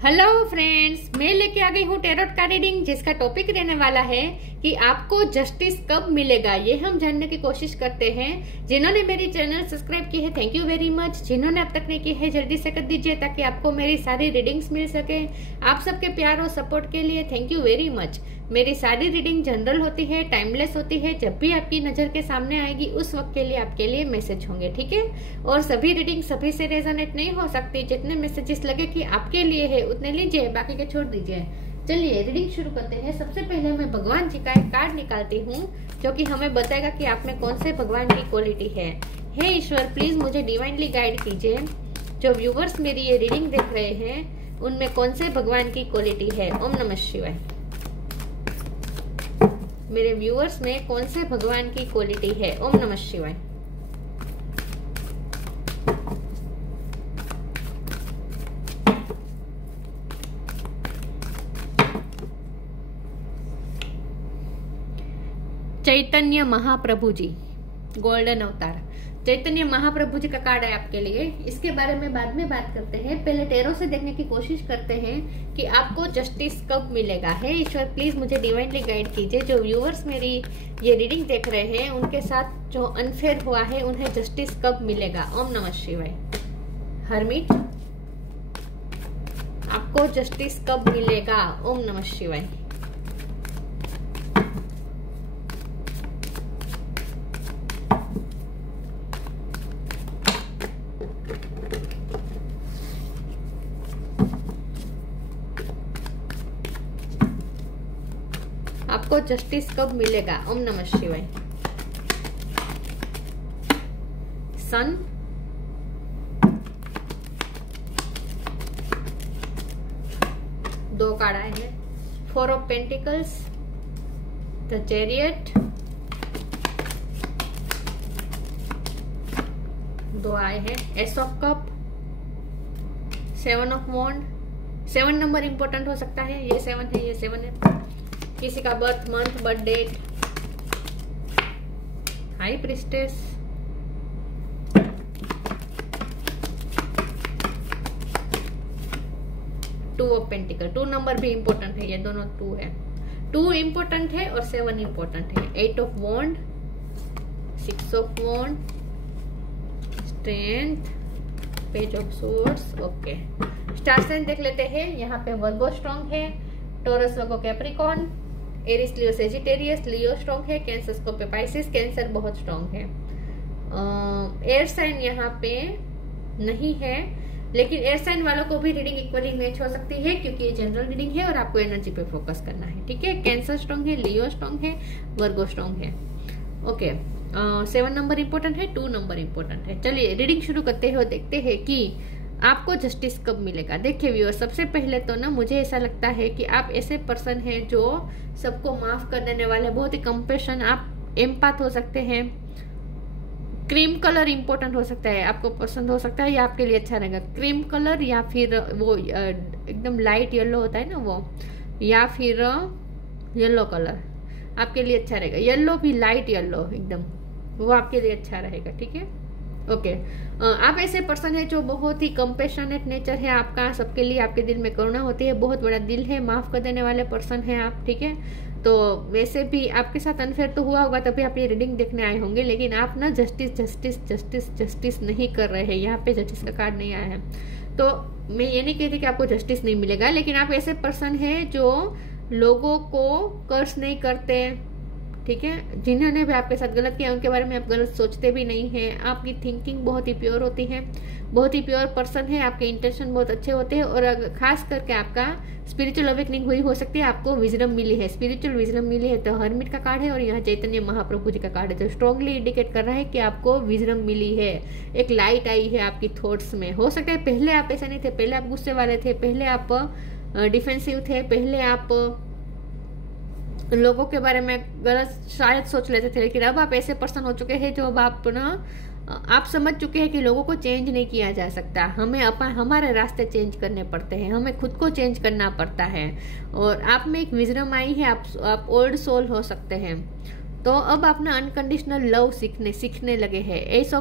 Hello friends, मैं लेके आ गई हूँ टैरोट का रीडिंग, जिसका टॉपिक रहने वाला है कि आपको जस्टिस कब मिलेगा। ये हम जानने की कोशिश करते हैं। जिन्होंने मेरी चैनल सब्सक्राइब की है, थैंक यू वेरी मच। जिन्होंने अब तक नहीं की है, जल्दी से कर दीजिए ताकि आपको मेरी सारी रीडिंग्स मिल सके। आप सबके प्यार और सपोर्ट के लिए थैंक यू वेरी मच। मेरी सारी रीडिंग जनरल होती है, टाइमलेस होती है। जब भी आपकी नजर के सामने आएगी उस वक्त के लिए आपके लिए मैसेज होंगे, ठीक है। और सभी रीडिंग सभी से रेजोनेट नहीं हो सकती। जितने मैसेजेस लगे कि आपके लिए है उतने लीजिए, बाकी के छोड़ दीजिए। चलिए रीडिंग शुरू करते हैं। सबसे पहले मैं भगवान जी का एक कार्ड निकालती हूँ जो कि हमें बताएगा कि आप में कौन से भगवान की क्वालिटी है। हे ईश्वर, प्लीज मुझे डिवाइनली गाइड कीजिए। जो व्यूवर्स मेरी ये रीडिंग देख रहे हैं उनमें कौन से भगवान की क्वालिटी है। ओम नमः शिवाय। मेरे व्यूअर्स में कौन से भगवान की क्वालिटी है। ओम नमः शिवाय। चैतन्य महाप्रभु जी, गोल्डन अवतार। चैतन्य महाप्रभु जी का कार्ड है आपके लिए। इसके बारे में बाद में बात करते हैं। पहले टैरो से देखने की कोशिश करते हैं कि आपको जस्टिस कब मिलेगा। है ईश्वर, प्लीज मुझे डिवाइनली गाइड कीजिए। जो व्यूअर्स मेरी ये रीडिंग देख रहे हैं उनके साथ जो अनफेयर हुआ है उन्हें जस्टिस कब मिलेगा। ओम नमः शिवाय। हरमिट, आपको जस्टिस कब मिलेगा। ओम नमः शिवाय। आपको जस्टिस कब मिलेगा। ओम नमः शिवाय। सन, दो कार्ड आए हैं। 4 ऑफ पेंटिकल्स, द चैरियट, दो आए हैं। Ace of cups, 7 of wands. 7 नंबर इंपॉर्टेंट हो सकता है। ये 7 है, ये 7 है। किसी का birth month, birth date. High priestess, two of pentacles. 2 नंबर भी इंपॉर्टेंट है। ये दोनों 2 है। 2 इंपॉर्टेंट है और 7 इंपॉर्टेंट है। 8 of wand, 6 of wand, strength, page of swords. Okay, star sign देख लेते हैं। यहाँ पे वर्गो स्ट्रॉन्ग है, Taurus Virgo Capricorn, Aries Leo Sagittarius, Leo strong है, कैंसर स्कॉर्पियो पाइसिस, कैंसर बहुत स्ट्रॉन्ग है। एयर साइन यहाँ पे नहीं है, लेकिन एयर साइन वालों को भी रीडिंग इक्वली मैच हो सकती है क्योंकि ये जनरल रीडिंग है और आपको एनर्जी पे फोकस करना है, ठीक है। कैंसर स्ट्रॉन्ग है, लियो स्ट्रॉन्ग है, वर्गो स्ट्रॉन्ग है। ओके, 7 नंबर इंपॉर्टेंट है, 2 नंबर इंपॉर्टेंट है। चलिए रीडिंग शुरू करते हुए देखते हैं कि आपको जस्टिस कब मिलेगा। देखिए व्यूअर, सबसे पहले तो ना मुझे ऐसा लगता है कि आप ऐसे पर्सन हैं जो सबको माफ कर देने वाले, बहुत ही कंपैशन। आप एम्पैथ हो सकते हैं। क्रीम कलर इंपॉर्टेंट हो सकता है, आपको पसंद हो सकता है या आपके लिए अच्छा रहेगा। क्रीम कलर या फिर वो एकदम लाइट येलो होता है ना वो, या फिर येलो कलर आपके लिए अच्छा रहेगा। येलो भी लाइट येलो एकदम, वो आपके लिए अच्छा रहेगा, ठीक है। ओके, आप ऐसे पर्सन है जो बहुत ही कंपैशनेट नेचर है आपका, सबके लिए आपके दिल में करुणा होती है, बहुत बड़ा दिल है, माफ कर देने वाले पर्सन है आप, ठीक है। तो वैसे भी आपके साथ अनफेयर तो हुआ होगा तभी आप ये रीडिंग देखने आए होंगे, लेकिन आप ना जस्टिस जस्टिस जस्टिस जस्टिस नहीं कर रहे हैं। यहाँ पे जस्टिस का कार्ड नहीं आया है, तो मैं ये नहीं कहती कि आपको जस्टिस नहीं मिलेगा, लेकिन आप ऐसे पर्सन है जो लोगों को कर्ज नहीं करते, ठीक है। जिन्होंने भी आपके साथ गलत किया उनके बारे में आप गलत सोचते भी नहीं है। आपकी थिंकिंग बहुत ही प्योर होती है, बहुत ही प्योर पर्सन है। आपके इंटेंशन बहुत अच्छे होते हैं और खास करके आपका स्पिरिचुअल अवेकनिंग हुई हो सकती है, आपको विजडम मिली है, स्पिरिचुअल विजडम मिली है। तो हरमिट का कार्ड है और यहाँ चैतन्य महाप्रभु जी का कार्ड है, जो स्ट्रांगली इंडिकेट कर रहा है कि आपको विजडम मिली है, एक लाइट आई है आपकी थॉट्स में। हो सकता है पहले आप ऐसा नहीं थे, पहले आप गुस्से वाले थे, पहले आप डिफेंसिव थे, पहले आप लोगों के बारे में गलत शायद सोच लेते थे, लेकिन अब आप ऐसे पर्सन हो चुके हैं जो अब आप ना आप समझ चुके हैं कि लोगों को चेंज नहीं किया जा सकता, हमें हमारे रास्ते चेंज करने पड़ते हैं, हमें खुद को चेंज करना पड़ता है। और आप में एक विजडम आई है, आप ओल्ड सोल हो सकते हैं। तो अब आप ना अनकंडीशनल लव सीखने लगे हैं। एस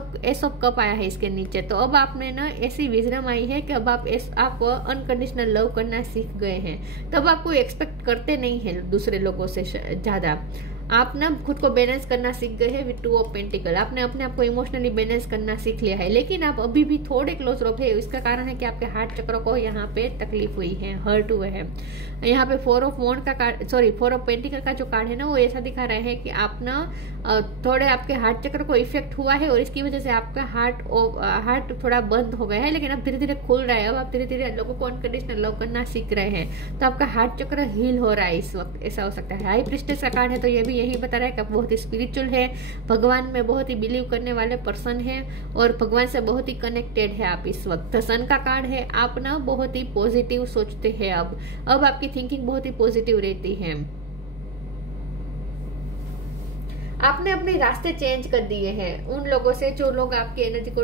ऑफ कप आया है इसके नीचे। तो अब आपने ना ऐसी विजडम आई है कि अब आप अनकंडीशनल लव करना सीख गए हैं। तब आप कोई एक्सपेक्ट करते नहीं है दूसरे लोगों से ज्यादा। आप ना खुद को बैलेंस करना सीख गए हैं विद 2 ऑफ पेंटिकल। आपने अपने आप को इमोशनली बैलेंस करना सीख लिया है, लेकिन आप अभी भी थोड़े क्लोज रहो है। इसका कारण है कि आपके हार्ट चक्र को यहाँ पे तकलीफ हुई है, हर्ट हुए हैं। यहाँ पे 4 ऑफ वॉन्ड का कार्ड, सॉरी 4 ऑफ पेंटिकल का जो कार्ड है ना, वो ऐसा दिखा रहा है कि आप ना थोड़े आपके हार्ट चक्र को इफेक्ट हुआ है और इसकी वजह से आपका हार्ट थोड़ा बंद हो गया है, लेकिन अब धीरे धीरे खुल रहा है। अब आप धीरे धीरे लोगों को अनकंडीशनल लव करना सीख रहे हैं, तो आपका हार्ट चक्र हील हो रहा है इस वक्त, ऐसा हो सकता है। हाई प्रीस्टेस का कार्ड है, तो ये भी यही बता रहा है कि आप बहुत ही स्पिरिचुअल है, भगवान में बहुत ही बिलीव करने वाले पर्सन है और भगवान से बहुत ही कनेक्टेड है आप इस वक्त। द सन का कार्ड है, आप ना बहुत ही पॉजिटिव सोचते हैं। अब आपकी थिंकिंग बहुत ही पॉजिटिव रहती है। आपने अपने रास्ते चेंज कर दिए हैं उन लोगों से जो लोग आपकी एनर्जी को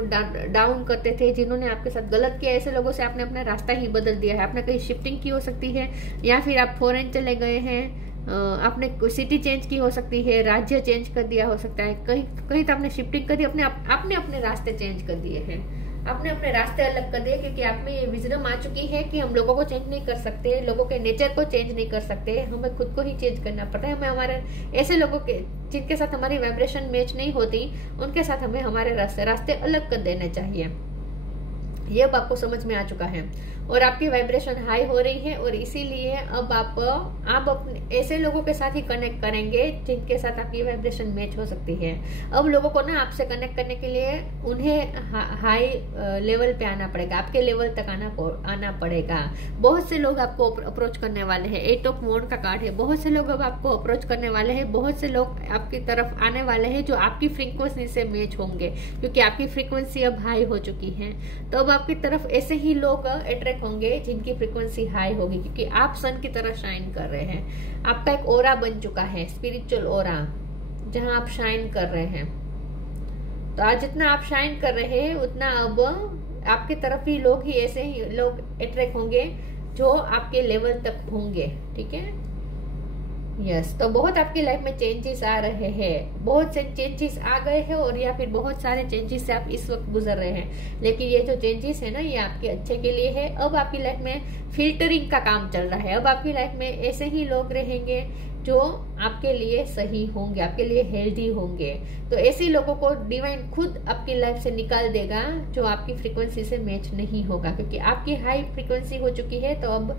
डाउन करते थे, जिन्होंने आपके साथ गलत किया। ऐसे लोगों से आपने अपना रास्ता ही बदल दिया है। आपने कहीं शिफ्टिंग की हो सकती है, या फिर आप फॉरेन चले गए हैं, आपने सिटी चेंज की हो सकती है, राज्य चेंज कर दिया हो सकता है, कहीं तो आपने शिफ्टिंग कर दी, आपने अपने रास्ते चेंज कर दिए हैं, आपने अपने रास्ते अलग कर दिए, क्योंकि आप में ये विजडम आ चुकी है कि हम लोगों को चेंज नहीं कर सकते, लोगों के नेचर को चेंज नहीं कर सकते, हमें खुद को ही चेंज करना पड़ता है। हमें हमारे ऐसे लोगों के जिनके साथ हमारी वाइब्रेशन मैच नहीं होती, उनके साथ हमें हमारे रास्ते अलग कर देने चाहिए। ये अब आपको समझ में आ चुका है और आपकी वाइब्रेशन हाई हो रही है, और इसीलिए अब आप अपने ऐसे लोगों के साथ ही कनेक्ट करेंगे जिनके साथ आपकी वाइब्रेशन मैच हो सकती है। अब लोगों को ना आपसे कनेक्ट करने के लिए उन्हें हाई लेवल पे आना पड़ेगा, आपके लेवल तक आना पड़ेगा। बहुत से लोग आपको अप्रोच करने वाले हैं। 8 ऑफ वॉन्ड का कार्ड है, बहुत से लोग अब आपको अप्रोच करने वाले हैं, बहुत से लोग आपकी तरफ आने वाले हैं जो आपकी फ्रीक्वेंसी से मैच होंगे, क्योंकि आपकी फ्रीक्वेंसी अब हाई हो चुकी है। तो अब आपकी तरफ ऐसे ही लोग अट्रैक्ट होंगे जिनकी फ्रीक्वेंसी हाई होगी, क्योंकि आप सन की तरह शाइन कर रहे हैं। आपका एक ओरा बन चुका है, स्पिरिचुअल ओरा, जहां आप शाइन कर रहे हैं। तो आज जितना आप शाइन कर रहे हैं उतना अब आपकी तरफ ही लोग ही ऐसे ही लोग अट्रैक्ट होंगे जो आपके लेवल तक होंगे। ठीक है, यस। तो बहुत आपकी लाइफ में चेंजेस आ रहे हैं, बहुत से चेंजेस आ गए हैं, और या फिर बहुत सारे चेंजेस से आप इस वक्त गुजर रहे हैं। लेकिन ये जो चेंजेस है ना, ये आपके अच्छे के लिए है। अब आपकी लाइफ में फिल्टरिंग का काम चल रहा है। अब आपकी लाइफ में ऐसे ही लोग रहेंगे जो आपके लिए सही होंगे, आपके लिए हेल्दी होंगे। तो ऐसे लोगों को डिवाइन खुद आपकी लाइफ से निकाल देगा जो आपकी फ्रीक्वेंसी से मैच नहीं होगा, क्योंकि आपकी हाई फ्रीक्वेंसी हो चुकी है। तो अब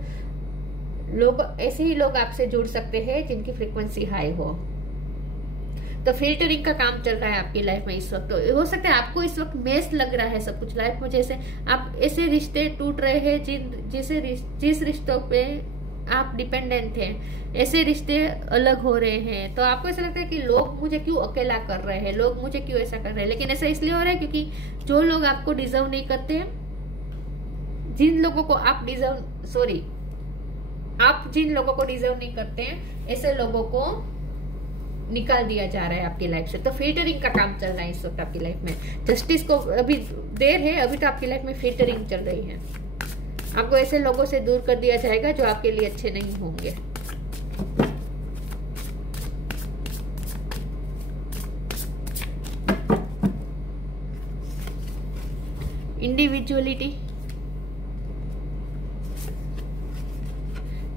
लोग ऐसे ही लोग आपसे जुड़ सकते हैं जिनकी फ्रीक्वेंसी हाई हो। तो फिल्टरिंग का काम चल रहा है आपकी लाइफ में इस वक्त। तो हो सकता है आपको इस वक्त मेस लग रहा है सब कुछ लाइफ में, जैसे आप ऐसे रिश्ते टूट रहे हैं जिस रिश्तों पे आप डिपेंडेंट थे, ऐसे रिश्ते अलग हो रहे हैं। तो आपको ऐसा लगता है कि लोग मुझे क्यों अकेला कर रहे हैं, लोग मुझे क्यों ऐसा कर रहे हैं। लेकिन ऐसा इसलिए हो रहा है क्योंकि जो लोग आपको डिजर्व नहीं करते, जिन लोगों को आप जिन लोगों को डिजर्व नहीं करते हैं, ऐसे लोगों को निकाल दिया जा रहा है आपकी लाइफ से। तो फिल्टरिंग का काम चल रहा है इस वक्त आपकी लाइफ में। जस्टिस को अभी देर है, अभी तो आपकी लाइफ में फिल्टरिंग चल रही है। आपको ऐसे लोगों से दूर कर दिया जाएगा जो आपके लिए अच्छे नहीं होंगे। इंडिविजुअलिटी,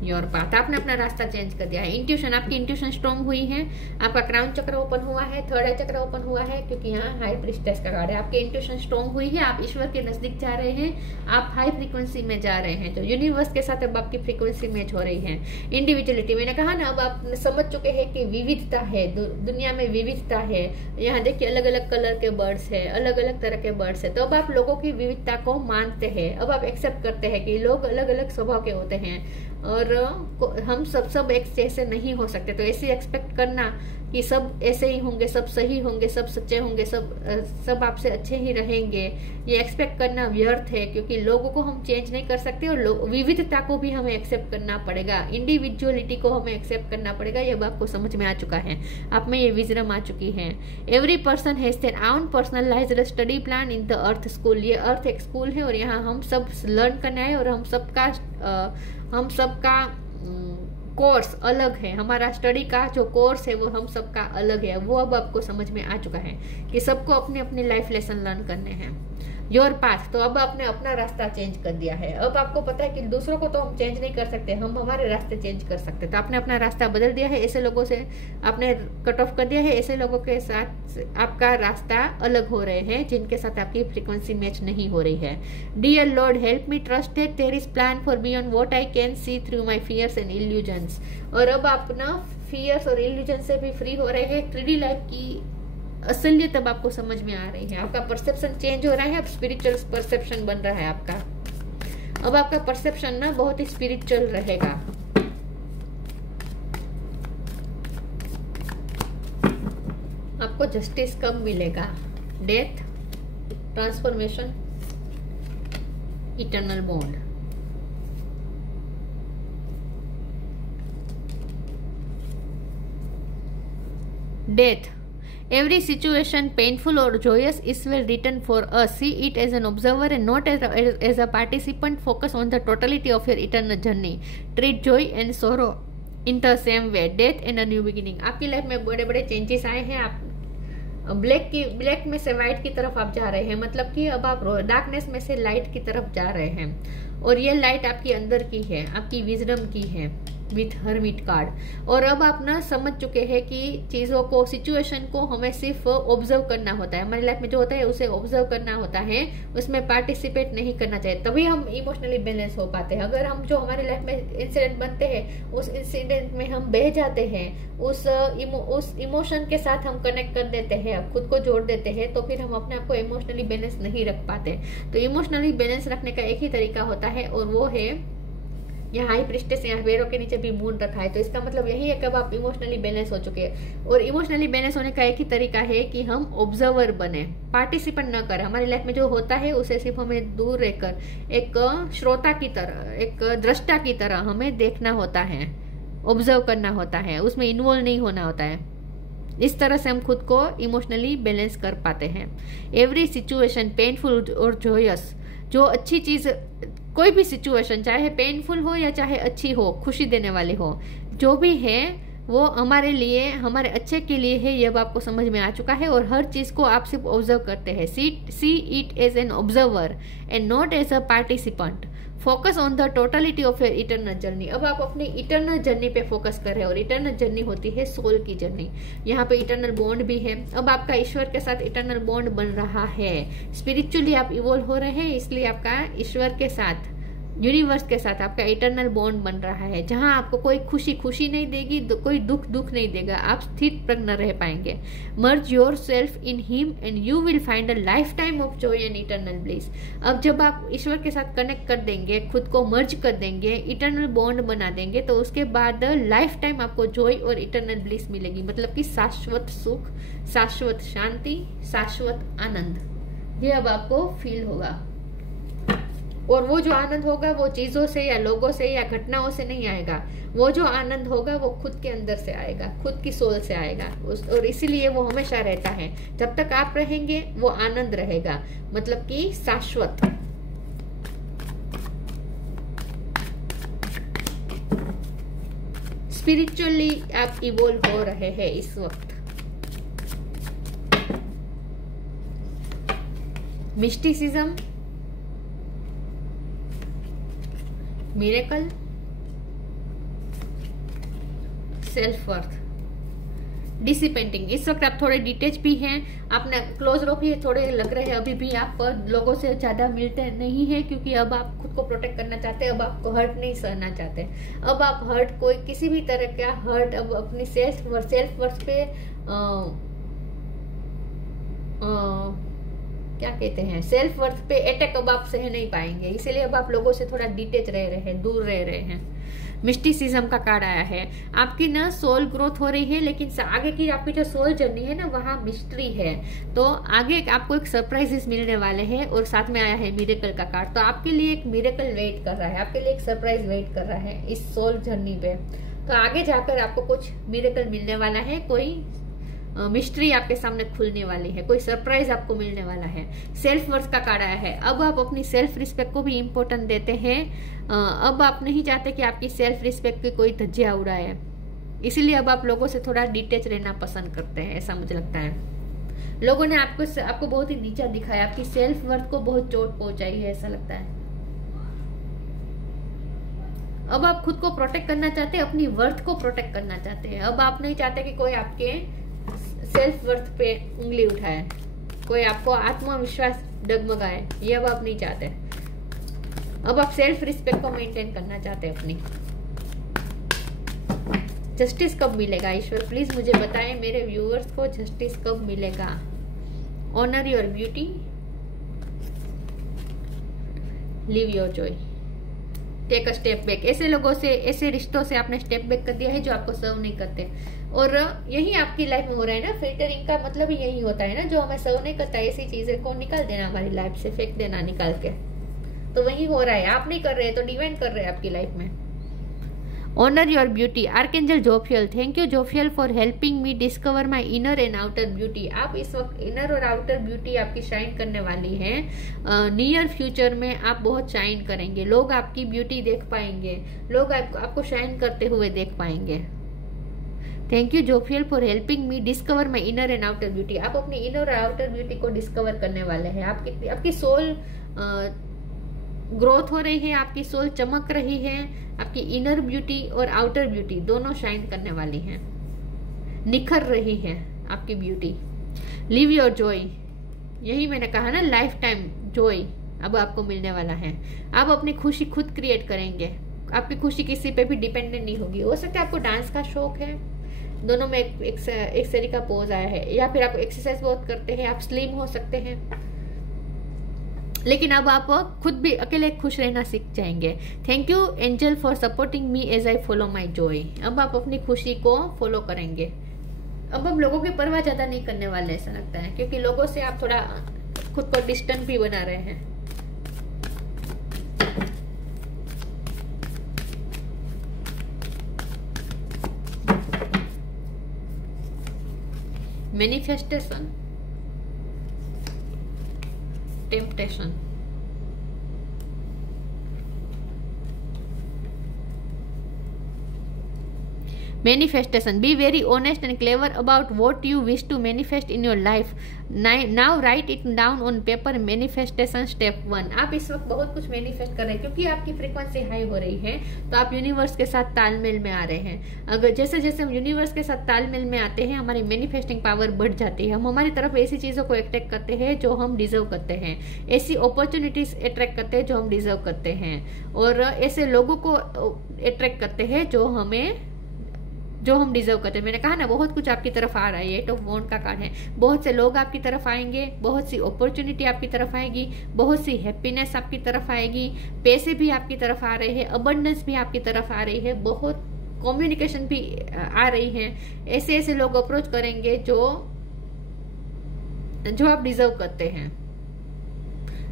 योर पाथ, आपने अपना रास्ता चेंज कर दिया है। इंट्यूशन, आपकी इंट्यूशन स्ट्रॉन्ग हुई है, आपका क्राउन चक्र ओपन हुआ है, थर्ड आई चक्र ओपन हुआ है, क्योंकि यहाँ हाई प्रीस्टेस का कार्ड है। आपकी इंट्यूशन स्ट्रॉन्ग हुई है, आप ईश्वर के नजदीक जा रहे हैं, आप हाई फ्रीक्वेंसी में जा रहे हैं। तो यूनिवर्स के साथ अब आपकी फ्रीक्वेंसी मैच हो रही है। इंडिविजुअलिटी, मैंने कहा ना, अब आप समझ चुके हैं कि विविधता है, दुनिया में विविधता है। यहाँ देखिए अलग अलग कलर के बर्ड्स है, अलग अलग तरह के बर्ड्स है। तो अब आप लोगों की विविधता को मानते हैं, अब आप एक्सेप्ट करते हैं कि लोग अलग अलग स्वभाव के होते हैं और हम सब एक जैसे नहीं हो सकते। तो ऐसे एक्सपेक्ट करना कि सब ऐसे ही होंगे, सब सही होंगे, सब सच्चे होंगे, सब आपसे अच्छे ही रहेंगे, ये एक्सपेक्ट करना व्यर्थ है, क्योंकि लोगों को हम चेंज नहीं कर सकते और विविधता को भी हमें एक्सेप्ट करना पड़ेगा, इंडिविजुअलिटी को हमें एक्सेप्ट करना पड़ेगा। ये अब आपको समझ में आ चुका है, आप में ये विजडम आ चुकी है। Every person has their own personalised study plan in the earth school. ये अर्थ एक स्कूल है और यहाँ हम सब लर्न करने आए और हम सबका कोर्स अलग है, हमारा स्टडी का जो कोर्स है वो हम सबका अलग है, वो अब आपको समझ में आ चुका है कि सबको अपने अपने लाइफ लेसन लर्न करने हैं। योर पाथ, तो अब आपने अपना रास्ता चेंज कर दिया है। अब आपको पता है कि दूसरों को तो हम चेंज नहीं कर सकते, हम हमारे रास्ते चेंज कर सकते। तो आपने अपना रास्ता बदल दिया है, ऐसे लोगों से आपने कट ऑफ कर दिया है, ऐसे लोगों के साथ आपका रास्ता अलग हो रहे हैं जिनके साथ आपकी फ्रीक्वेंसी मैच नहीं हो रही है। Dear lord help me trust that there is plan for beyond what I can see through my fears and illusions. और अब आप ना फियर्स और इल्यूजन से भी फ्री हो रहे हैं। 3D लाइफ की असलियत अब आपको समझ में आ रही है, आपका परसेप्शन चेंज हो रहा है, अब स्पिरिचुअल परसेप्शन बन रहा है आपका। अब आपका परसेप्शन ना बहुत ही स्पिरिचुअल रहेगा। आपको जस्टिस कब मिलेगा? Death, transformation, eternal bond. Death, every situation painful or joyous is well written for us. See it as an observer and not as a participant. Focus on the totality of your eternal journey. Treat joy and sorrow in the same way. Death and a new beginning. आपकी life में बड़े बड़े changes आए हैं। आप black में से white की तरफ आप जा रहे हैं, मतलब कि अब आप डार्कनेस में से लाइट की तरफ जा रहे हैं। और ये लाइट आपकी अंदर की है, आपकी विजडम की है विथ हर्मिट कार्ड। और अब आप ना समझ चुके हैं कि चीजों को, सिचुएशन को हमें सिर्फ ऑब्जर्व करना होता है। हमारी लाइफ में जो होता है उसे ऑब्जर्व करना होता है, उसमें पार्टिसिपेट नहीं करना चाहिए, तभी हम इमोशनली बैलेंस हो पाते हैं। अगर हम जो हमारी लाइफ में इंसिडेंट बनते हैं उस इंसिडेंट में हम बह जाते हैं, उस इमोशन के साथ हम कनेक्ट कर देते हैं, खुद को जोड़ देते हैं, तो फिर हम अपने आप को इमोशनली बैलेंस नहीं रख पाते। तो इमोशनली बैलेंस रखने का एक ही तरीका होता है और वो है, यहाँ हाई प्रिस्टेस, यहाँ पैरों के नीचे भी मून रखा है, तो इसका मतलब यही है कि अब आप इमोशनली बैलेंस हो चुके हैं। और इमोशनली बैलेंस होने का एक ही तरीका है कि हम ऑब्जर्वर बने, पार्टिसिपेंट न करें। हमारी लाइफ में जो होता है उसे सिर्फ हमें दूर रहकर एक श्रोता की तरह, एक दृष्टा की तरह हमें देखना होता है, ऑब्जर्व करना होता है, उसमें इन्वॉल्व नहीं होना होता है। इस तरह से हम खुद को इमोशनली बैलेंस कर पाते हैं। एवरी सिचुएशन पेनफुल और जॉयस, जो अच्छी चीज, कोई भी सिचुएशन चाहे पेनफुल हो या चाहे अच्छी हो, खुशी देने वाली हो, जो भी है वो हमारे लिए, हमारे अच्छे के लिए है, ये अब आपको समझ में आ चुका है। और हर चीज को आप सिर्फ ऑब्जर्व करते हैं। See it as an observer and not as a participant. Focus on the totality of your eternal journey. अब आप अपनी इटर्नल जर्नी पे फोकस कर रहे हैं, और इटर्नल जर्नी होती है सोल की जर्नी। यहाँ पे इटर्नल बॉन्ड भी है। अब आपका ईश्वर के साथ इटर्नल बॉन्ड बन रहा है। स्पिरिचुअली आप इवॉल्व हो रहे हैं, इसलिए आपका ईश्वर के साथ, यूनिवर्स के साथ आपका इटर्नल बॉन्ड बन रहा है, जहां आपको कोई खुशी नहीं देगी, कोई दुख नहीं देगा, आप स्थिर प्रज्ञ रह पाएंगे। Merge yourself in him and you will find a lifetime of joy and eternal bliss. अब जब आप ईश्वर के साथ कनेक्ट कर देंगे, खुद को मर्ज कर देंगे, इटर्नल बॉन्ड बना देंगे, तो उसके बाद लाइफ टाइम आपको जॉय और इटर्नल ब्लिस मिलेगी, मतलब कि शाश्वत सुख, शाश्वत शांति, शाश्वत आनंद, ये अब आपको फील होगा। और वो जो आनंद होगा वो चीजों से या लोगों से या घटनाओं से नहीं आएगा, वो जो आनंद होगा वो खुद के अंदर से आएगा, खुद की सोल से आएगा। और इसीलिए वो हमेशा रहता है, जब तक आप रहेंगे वो आनंद रहेगा, मतलब कि शाश्वत। स्पिरिचुअली आप इवॉल्व हो रहे हैं इस वक्त। Mysticism, miracle, self worth, dissipating. इस वक्त आप थोड़े डिटेच भी हैं, अपना क्लोज रो भी थोड़े लग रहे हैं, अभी भी आप लोगों से ज्यादा मिलते नहीं है, क्योंकि अब आप खुद को प्रोटेक्ट करना चाहते हैं, अब आपको हर्ट नहीं सहना चाहते। अब आप हर्ट, कोई किसी भी तरह का हर्ट, अब अपनी सेल्फ वर्थ पे क्या कहते हैं, सेल्फ वर्थ पे अटैक अब आप सह नहीं पाएंगे, इसीलिए अब आप लोगों से थोड़ा डिटेच रह रहे हैं, दूर रह रहे हैं। मिस्टिसिज्म का कार्ड आया है। आपकी ना सोल ग्रोथ हो रही है, लेकिन आगे की आपकी जो सोल जर्नी है ना वहाँ मिस्ट्री है, तो आगे आपको एक सरप्राइजेस मिलने वाले हैं। और साथ में आया है मिरेकल का कार्ड, तो आपके लिए एक मिरेकल वेट कर रहा है, आपके लिए एक सरप्राइज वेट कर रहा है इस सोल जर्नी पे। तो आगे जाकर आपको कुछ मिरेकल मिलने वाला है, कोई मिस्ट्री आपके सामने खुलने वाली है, कोई सरप्राइज आपको मिलने वाला है। सेल्फ वर्थ का कार्ड आया है। अब आप अपनी सेल्फ रिस्पेक्ट को भी इम्पोर्टेंट देते हैं। अब आप नहीं चाहते कि आपकी सेल्फ रिस्पेक्ट की कोई धज्जियां उड़ाए, इसीलिए अब आप लोगों से थोड़ा डिटेच रहना पसंद करते हैं, ऐसा मुझे लगता है। लोगों ने आपको बहुत ही नीचा दिखाया, आपकी सेल्फ वर्थ को बहुत चोट पहुंचाई है, ऐसा लगता है। अब आप खुद को प्रोटेक्ट करना चाहते हैं, अपनी वर्थ को प्रोटेक्ट करना चाहते हैं। अब आप नहीं चाहते कि कोई आपके सेल्फ वर्थ पे उंगली उठाए, कोई आपको आत्मविश्वास डगमगाए, ये अब आप नहीं चाहते। अब आप सेल्फ रिस्पेक्ट को मेंटेन करना चाहते हैं अपनी। जस्टिस कब मिलेगा ईश्वर, प्लीज मुझे बताएं मेरे व्यूअर्स को, जस्टिस कब मिलेगा। Honour your beauty, live your joy, take a step back. ऐसे लोगों से, ऐसे रिश्तों से आपने स्टेप बैक कर दिया है जो आपको सर्व नहीं करते, और यही आपकी लाइफ में हो रहा है ना। फिल्टरिंग का मतलब ही यही होता है ना, जो हमें सर्व नहीं करता ऐसी चीजें को निकाल देना हमारी लाइफ से, फेंक देना निकाल के, तो वही हो रहा है। आप नहीं कर रहे तो डिवाइन कर रहे हैं आपकी लाइफ में। Honour your beauty, archangel Jophiel, thank you Jophiel for helping me discover my inner and outer beauty. आप इस वक्त इनर और आउटर ब्यूटी आपकी शाइन करने वाली है। नियर फ्यूचर में आप बहुत शाइन करेंगे, लोग आपकी ब्यूटी देख पाएंगे, लोग आपको शाइन करते हुए देख पाएंगे। Thank you Jophiel for helping me discover my inner and outer beauty. आप अपनी इनर और आउटर ब्यूटी को डिस्कवर करने वाले हैं। आपकी सोल ग्रोथ हो रही है, आपकी सोल चमक रही है, आपकी इनर ब्यूटी और आउटर ब्यूटी दोनों शाइन करने वाली हैं, निखर रही है आपकी ब्यूटी। लिव योर जॉय, यही मैंने कहा ना, लाइफ टाइम जॉय अब आपको मिलने वाला है। आप अपनी खुशी खुद क्रिएट करेंगे, आपकी खुशी किसी पे भी डिपेंडेंट नहीं होगी। हो सकता है आपको डांस का शौक है, दोनों में एक सरी का पोज आया है, या फिर आप एक्सरसाइज बहुत करते हैं, आप स्लिम हो सकते हैं, लेकिन अब आप खुद भी अकेले खुश रहना सीख जाएंगे। Thank you angel for supporting me as I follow my joy. अब आप अपनी खुशी को फॉलो करेंगे। अब हम लोगों की परवाह ज्यादा नहीं करने वाले, ऐसा लगता है, क्योंकि लोगों से आप थोड़ा खुद को डिस्टेंस भी बना रहे हैं। Manifestation, temptation, manifestation, be very honest and clever about what you wish to manifest in your life. Now write it down on paper. Manifestation step 1. आप इस वक्त बहुत कुछ मैनिफेस्ट कर रहे हैं, क्योंकि आपकी फ्रीक्वेंसी हाई हो रही है, तो आप यूनिवर्स के साथ तालमेल में आ रहे हैं। अगर जैसे जैसे हम यूनिवर्स के साथ तालमेल में आते हैं, हमारी मैनिफेस्टिंग पावर बढ़ जाती है। हम हमारी तरफ ऐसी चीजों को अट्रैक्ट करते हैं जो हम डिजर्व करते हैं, ऐसी अपॉर्चुनिटीज अट्रैक्ट करते हैं जो हम डिजर्व करते हैं, और ऐसे लोगों को अट्रैक्ट करते हैं जो हम डिजर्व करते हैं। मैंने कहा ना, बहुत कुछ आपकी तरफ आ रहा है। ये तो वॉन्ड का कार्ड है। बहुत से लोग आपकी तरफ आएंगे, बहुत सी अपॉर्चुनिटी आपकी तरफ आएगी, बहुत सी हैप्पीनेस आपकी तरफ आएगी, पैसे भी आपकी तरफ आ रहे हैं, अबंडेंस भी आपकी तरफ आ रही है, बहुत कम्युनिकेशन भी आ रही है। ऐसे ऐसे लोग अप्रोच करेंगे जो आप डिजर्व करते हैं।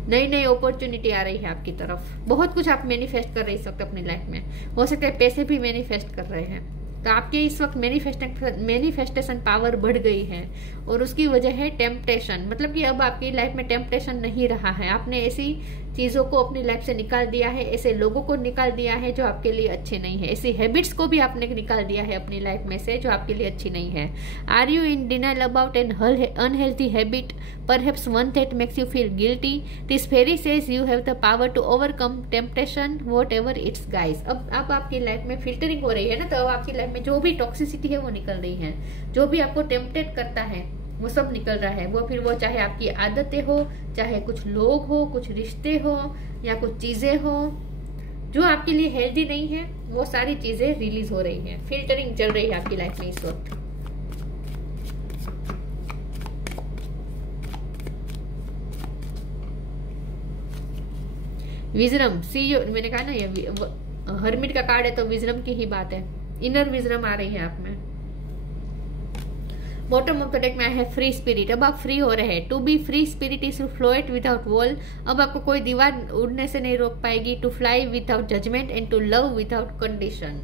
नई नई अपॉर्चुनिटी आ रही है आपकी तरफ। बहुत कुछ आप मैनिफेस्ट कर रहे हैं इस वक्त अपनी लाइफ में। हो सकता है पैसे भी मैनिफेस्ट कर रहे हैं, तो आपके इस वक्त मैनिफेस्टेशन पावर बढ़ गई है, और उसकी वजह है टेम्पटेशन। मतलब कि अब आपकी लाइफ में टेम्पटेशन नहीं रहा है। आपने ऐसी चीजों को अपनी लाइफ से निकाल दिया है, ऐसे लोगों को निकाल दिया है जो आपके लिए अच्छे नहीं है, ऐसी हैबिट्स को भी आपने निकाल दिया है अपनी लाइफ में से जो आपके लिए अच्छी नहीं है। Are you in denial about an unhealthy habit, perhaps one that makes you feel guilty? This fairy says you have the power to overcome temptation whatever it's guys. अब आपकी लाइफ में फिल्टरिंग हो रही है ना, तो अब आपकी लाइफ में जो भी टॉक्सिसिटी है वो निकल रही है, जो भी आपको टेम्पटेट करता है वो सब निकल रहा है। वो चाहे आपकी आदतें हो, चाहे कुछ लोग हो, कुछ रिश्ते हो, या कुछ चीजें हो जो आपके लिए हेल्दी नहीं है, वो सारी चीजें रिलीज हो रही है। फिल्टरिंग चल रही है आपकी लाइफ में इस वक्त। विजडम, सी यू, मैंने कहा ना ये हर्मिट का कार्ड है, तो विजडम की ही बात है। इनर विजडम आ रही है आप में। बॉटम ऑफ द डेक में आया है फ्री स्पिरिट। अब आप फ्री हो रहे हैं। To be free spirit is to float without wall. अब आपको कोई दीवार उड़ने से नहीं रोक पाएगी। To fly without judgement and to love without condition.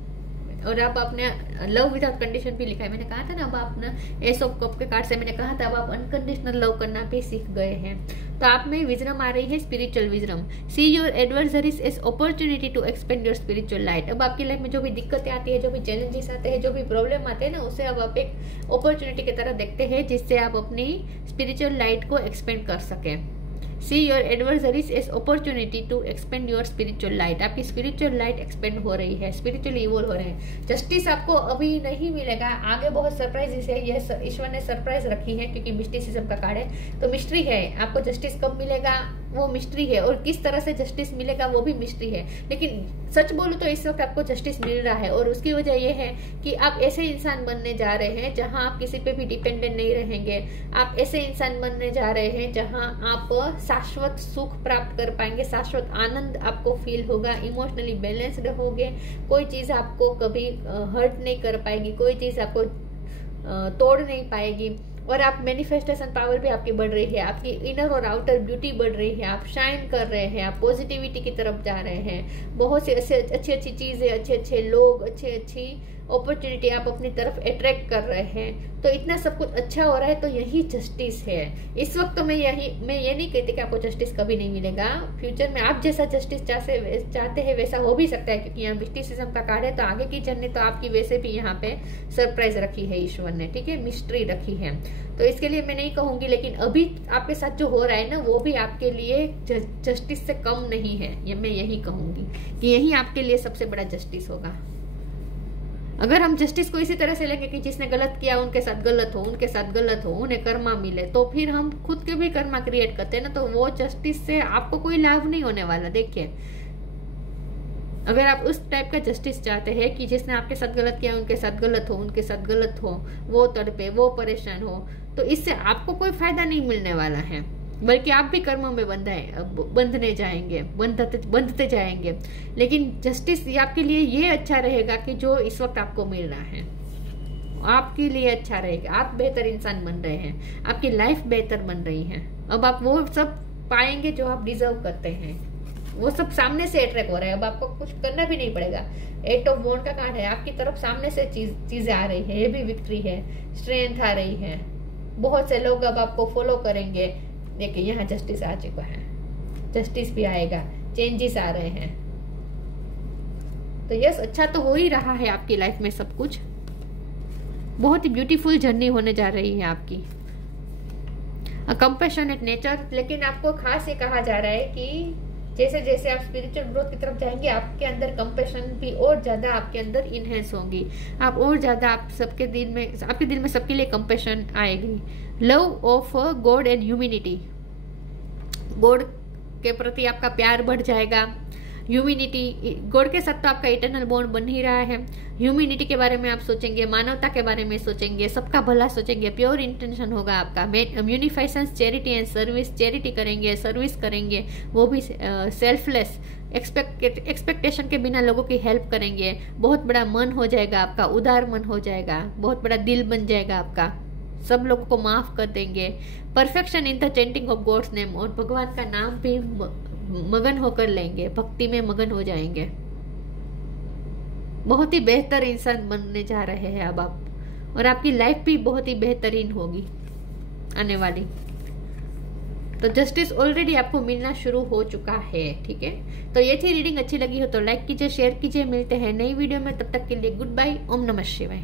और अब आपने लव विदाउट कंडीशन भी लिखा है। मैंने कहा था ना, अब आपने एस ऑफ कप के कार्ड से मैंने कहा था अब आप अनकंडीशनल लव करना भी सीख गए हैं। तो आप में विजडम आ रही है, spiritual wisdom. See your adversaries as opportunity to expand your spiritual light. अब आपकी लाइफ में जो भी दिक्कतें आती है, जो भी चैलेंजेस आते हैं, जो भी प्रॉब्लम आते हैं ना, उसे अब आप एक अपॉर्चुनिटी की तरह देखते हैं जिससे आप अपनी स्पिरिचुअल लाइट को एक्सपेंड कर सकें। See your adversaries as opportunity to expand your spiritual light. आपकी स्पिरिचुअल लाइट एक्सपेंड हो रही है, स्पिरिचुअली इवॉल्व हो रहे हैं। जस्टिस आपको अभी नहीं मिलेगा, आगे बहुत सरप्राइजेस है। यह ईश्वर ने सरप्राइज रखी है क्योंकि मिस्टिसिज्म का कार्ड है, तो मिस्ट्री है। आपको जस्टिस कब मिलेगा वो मिस्ट्री है, और किस तरह से जस्टिस मिलेगा वो भी मिस्ट्री है। लेकिन सच बोलूं तो इस वक्त आपको जस्टिस मिल रहा है, और उसकी वजह यह है कि आप ऐसे इंसान बनने जा रहे हैं जहां आप किसी पे भी डिपेंडेंट नहीं रहेंगे। आप ऐसे इंसान बनने जा रहे हैं जहां आप शाश्वत सुख प्राप्त कर पाएंगे, शाश्वत आनंद आपको फील होगा, इमोशनली बैलेंस्ड होगे। कोई चीज आपको कभी हर्ट नहीं कर पाएगी, कोई चीज आपको तोड़ नहीं पाएगी। और आप मैनिफेस्टेशन पावर भी आपकी बढ़ रही है, आपकी इनर और आउटर ब्यूटी बढ़ रही है, आप शाइन कर रहे हैं, आप पॉजिटिविटी की तरफ जा रहे हैं। बहुत से अच्छी अच्छी चीजें, अच्छे अच्छे लोग, अच्छी अपॉर्चुनिटी आप अपनी तरफ अट्रैक्ट कर रहे हैं। तो इतना सब कुछ अच्छा हो रहा है, तो यही जस्टिस है इस वक्त। तो मैं ये नहीं कहती कि आपको जस्टिस कभी नहीं मिलेगा। फ्यूचर में आप जैसा जस्टिस चाहते हैं वैसा हो भी सकता है, क्योंकि यहाँ मिस्टिसिज्म का कार्ड है। तो आगे की जर्नी तो आपकी वैसे भी यहाँ पे सरप्राइज रखी है ईश्वर ने, ठीक है, मिस्ट्री रखी है। तो इसके लिए मैं नहीं कहूंगी, लेकिन अभी आपके साथ जो हो रहा है ना, वो भी आपके लिए जस्टिस से कम नहीं है। ये मैं यही कहूंगी कि यही आपके लिए सबसे बड़ा जस्टिस होगा। अगर हम जस्टिस को इसी तरह से लेंगे कि जिसने गलत किया उनके साथ गलत हो, उनके साथ गलत हो, उन्हें कर्मा मिले, तो फिर हम खुद के भी कर्मा क्रिएट करते हैं ना, तो वो जस्टिस से आपको कोई लाभ नहीं होने वाला। देखिए, अगर आप उस टाइप का जस्टिस चाहते हैं कि जिसने आपके साथ गलत किया उनके साथ गलत हो, उनके साथ गलत हो, वो तड़पे, वो परेशान हो, तो इससे आपको कोई फायदा नहीं मिलने वाला है, बल्कि आप भी कर्मों में बंधने जाएंगे, बंधते जाएंगे। लेकिन जस्टिस आपके लिए ये अच्छा रहेगा कि जो इस वक्त आपको मिल रहा है आपके लिए अच्छा रहेगा। आप बेहतर इंसान बन रहे हैं, आपकी लाइफ बेहतर बन रही है। अब आप वो सब पाएंगे जो आप डिजर्व करते हैं, वो सब सामने से अट्रैक्ट हो रहा है। अब आपको कुछ करना भी नहीं पड़ेगा। 8 ऑफ वॉन्ड का कार्ड है, आपकी तरफ सामने से चीजें आ रही है, ये भी विक्ट्री है, स्ट्रेंथ आ रही है। बहुत से लोग अब आपको फॉलो करेंगे। देखिए, यहाँ जस्टिस आ चुका है, जस्टिस भी आएगा, चेंजेस आ रहे हैं। तो यस, अच्छा तो हो ही रहा है आपकी लाइफ में सब कुछ। बहुत ही ब्यूटीफुल जर्नी होने जा रही है आपकी। कंपैशनेट नेचर, लेकिन आपको खास ये कहा जा रहा है कि जैसे जैसे आप स्पिरिचुअल ग्रोथ की तरफ जाएंगे, आपके अंदर कंपैशन भी और ज्यादा आपके अंदर इनहेंस होंगी। आप और ज्यादा आपके दिल में सबके लिए कंपैशन आएगी। Love of God and humanity, God के प्रति आपका प्यार बढ़ जाएगा। ह्यूमैनिटी, गॉड के साथ तो आपका इटर्नल बॉन्ड बन ही रहा है। ह्यूमैनिटी के बारे में आप सोचेंगे, मानवता के बारे में सोचेंगे, सबका भला सोचेंगे, प्योर इंटेंशन होगा आपका। यूनिफाइसेंस, चैरिटी एंड सर्विस, चैरिटी करेंगे, सर्विस करेंगे, वो भी सेल्फलेस, एक्सपेक्टेशन के बिना लोगों की हेल्प करेंगे। बहुत बड़ा मन हो जाएगा आपका, उदार मन हो जाएगा, बहुत बड़ा दिल बन जाएगा आपका, सब लोगों को माफ कर देंगे। Perfection in the chanting of God's name, और भगवान का नाम भी मगन होकर लेंगे, भक्ति में मगन हो जाएंगे। बहुत ही बेहतर इंसान बनने जा रहे हैं अब आप, और आपकी लाइफ भी बहुत ही बेहतरीन होगी आने वाली। तो जस्टिस ऑलरेडी आपको मिलना शुरू हो चुका है, ठीक है। तो ये थी रीडिंग, अच्छी लगी हो तो लाइक कीजिए, शेयर कीजिए। मिलते हैं नई वीडियो में, तब तक के लिए गुड बाय। ओम नमः शिवाय।